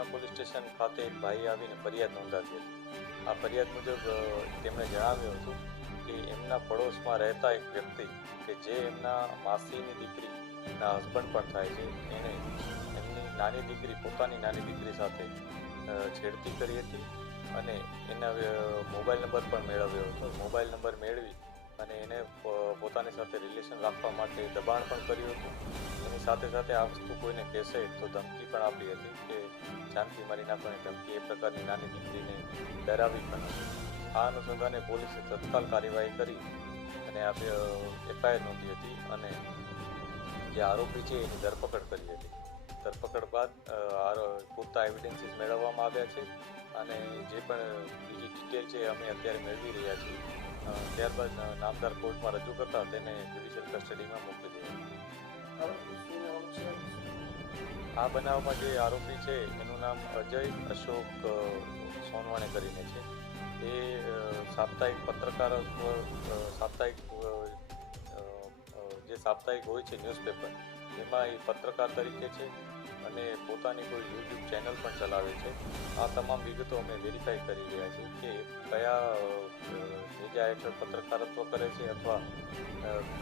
Udhna police station ખાતે એક ભાઈ આવીને ફરિયાદ નોંધાવી હતી. આ ફરિયાદ મુજબ તેમણે જણાવ્યું હતું કે એમના પડોશમાં રહેતા એક વ્યક્તિ કે જે એમના માસીની દીકરીના હસબન્ડ પણ થાય છે, એણે એમની નાની દીકરી પોતાની નાની દીકરી સાથે છેડતી કરી હતી અને એના મોબાઈલ નંબર પણ મેળવ્યો હતો. મોબાઈલ નંબર મેળવી અને એને પોતાની સાથે રિલેશન રાખવા માટે દબાણ પણ કર્યું હતું. એની સાથે સાથે આ વસ્તુ કોઈને કહેશે તો ધમકી પણ આપી હતી કે જાનથી મારી નાખવાની ધમકી, એ પ્રકારની નાની દીકરીને ડરાવી પણ હતી. આ અનુસંધાને પોલીસે તત્કાલ કાર્યવાહી કરી અને એફઆઈઆર નોંધી હતી અને જે આરોપી છે એની ધરપકડ કરી હતી. ધરપકડ બાદ પૂરતા એવિડન્સીસ મેળવવામાં આવ્યા છે અને જે પણ બીજી ડિટેલ છે અમે અત્યારે મેળવી રહ્યા છીએ. ત્યારબાદ નામદાર કોર્ટમાં રજૂ કરતા તેને જ્યુડિશિયલ કસ્ટડીમાં મોકલી દેવામાં. આ બનાવમાં જે આરોપી છે એનું નામ અજય અશોક સોનવાણે કરીને છે. એ સાપ્તાહિક પત્રકારત્વ સાપ્તાહિક હોય છે ન્યૂઝપેપર, એમાં એ પત્રકાર તરીકે છે અને પોતાની કોઈ યુટ્યુબ ચેનલ પણ ચલાવે છે. આ તમામ વિગતો અમે વેરીફાઈ કરી રહ્યા છીએ કે કયા નેજા હેઠળ પત્રકારત્વ કરે છે અથવા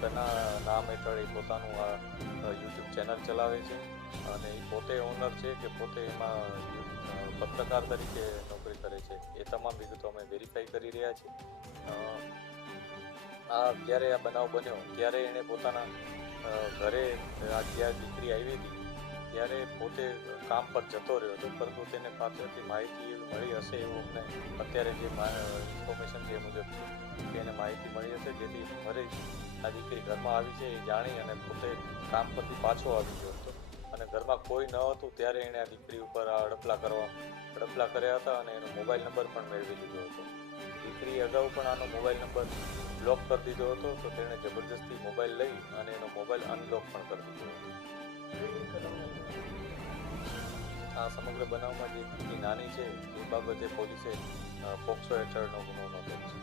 તેના નામ હેઠળ એ પોતાનું આ યુટ્યુબ ચેનલ ચલાવે છે અને એ પોતે ઓનર છે કે પોતે એમાં પત્રકાર તરીકે નોકરી કરે છે. એ તમામ વિગતો અમે વેરીફાઈ કરી રહ્યા છીએ. જ્યારે આ બનાવ બન્યો ત્યારે એણે પોતાના ઘરે જ્યાં દીકરી આવી હતી ત્યારે પોતે કામ પર જતો રહ્યો હતો, પરંતુ તેને પાસેથી માહિતી એવી મળી હશે એવું અમને અત્યારે જે ઇન્ફોર્મેશન છે એ મુજબ છે કે એને માહિતી મળી હશે, જેથી ઘરે આ દીકરી ઘરમાં આવી છે એ જાણી અને પોતે કામ પરથી પાછો આવી ગયો હતો અને ઘરમાં કોઈ ન હતું ત્યારે એણે આ દીકરી ઉપર આ હડપલા કર્યા હતા અને એનો મોબાઈલ નંબર પણ મેળવી લીધો હતો. દીકરીએ અગાઉ પણ આનો મોબાઈલ નંબર બ્લોક કરી દીધો હતો, તો તેણે જબરજસ્તી મોબાઈલ લઈ અને એનો મોબાઈલ અનબ્લોક પણ કરી દીધો હતો. આ સમગ્ર બનાવમાં જે દીકરી નાની છે એ બાબતે પોલીસે પોક્સો હેઠળનો ગુનો નોંધ્યો છે.